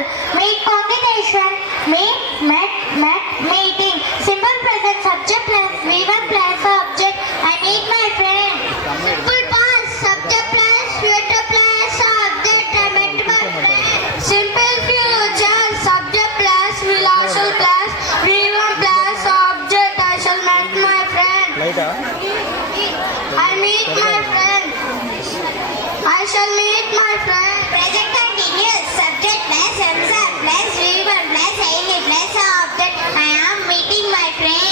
plural. Meet combination. Meet, met, met, meeting. Simple present subject plus V1 plus object. I meet my friend. Simple past subject plus future plus object. I met my friend. Simple future subject plus will also plus V1 plus object. I shall meet my friend. I meet my friend. I shall meet my friend. Present continuous subject plus MSA plus V1 plus any plus object. I am meeting my friend.